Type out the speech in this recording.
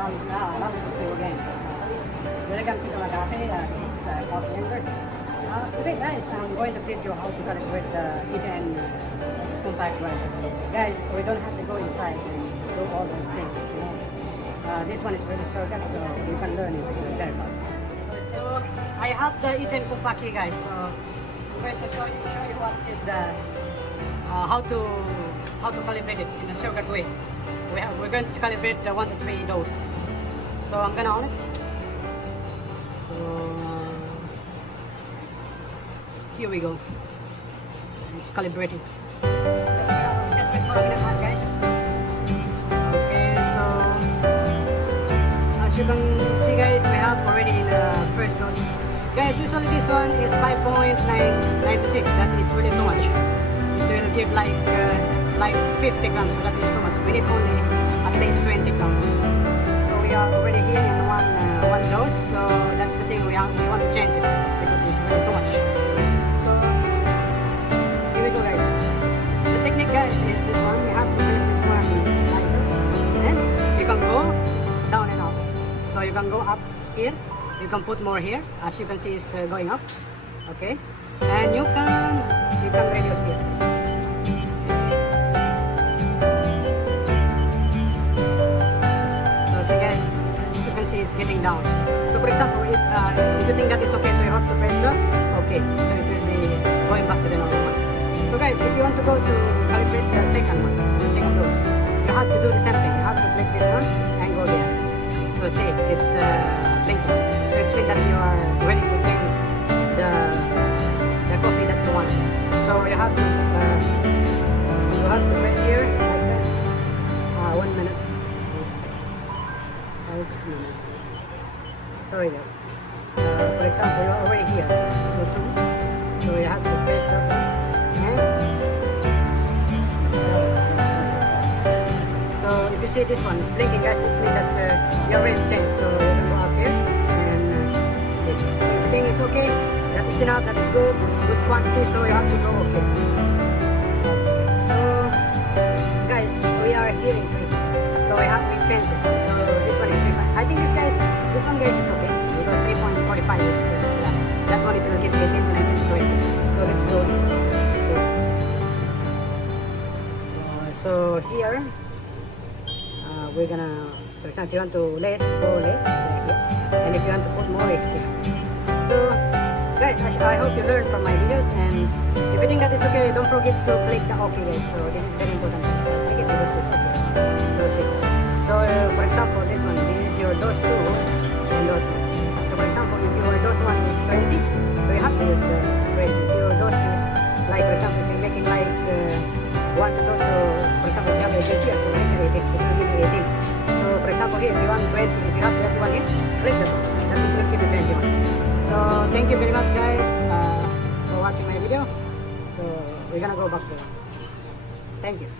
allow me to see you again. Welcome to Kalagate, this is coffee blender. Today guys, I'm going to teach you how to calibrate the F10 compact grinder. Guys, we don't have to go inside and do all those things, you know. This one is really shortcut, so you can learn it very fast. So I have the F10 compact here guys, so I'm going to show you what is the how to calibrate it in a shortcut way. We're going to calibrate the 1 to 3 dose. So I'm gonna on it. So here we go. It's calibrating. Just wait for a minute, guys. Okay, so as you can see, guys, we have already the first dose. Guys, usually this one is 5.96. That is really too much. It will give like 50 grams, so that is too much. We need only at least 20 grams. So we are already here in one dose. So that's the thing we want to change it because it's really too much. So here we go, guys. The technique, guys, is this one. We have to place this one like that, and you can go down and up. So you can go up here. You can put more here. As you can see, it's going up. Okay, and you can reduce here. So guys, as you can see, it's getting down. So for example, if you think that is okay, so you have to press the okay. So it will be going back to the normal one. So guys, if you want to go to calibrate the second one, the second dose, you have to do the same thing. You have to click this one and go there. So see, it's blinking. So it's mean that you are ready to change the coffee that you want. So you have to press here like that. 1 minute. Sorry guys. For example, you're already here. So you have to press that one. So if you see this one, it's blinking, guys. It's mean that you already changed. So you can go up here and this one. So if you think it's okay, that is enough, that is good quantity. So you have to go okay. So guys, we are hearing three. So we changed it. So this one is 3.5. I think this one guys is okay because 3.45 is that one it will give 18 to 19 to 20. So let's go. So here we're gonna, for example, if you want to go less like here, and if you want to put more it's here. So guys, I hope you learned from my videos, and if you think that is okay, don't forget to click the OK guys. So this is very important. I get because it's okay. So see. So for example, this one, this is your dose 2 and dose 1. So for example, if your dose 1 is 20, so you have to use the 20. If your dose is like, for example, if you're making like one dose, so for example, if you have 18 here, so make it 18, it will give you 18. So for example, here, if you want 20, if you have 21 here, click that one, that will give you 21. So thank you very much guys for watching my video. So we're gonna go back to it. Thank you.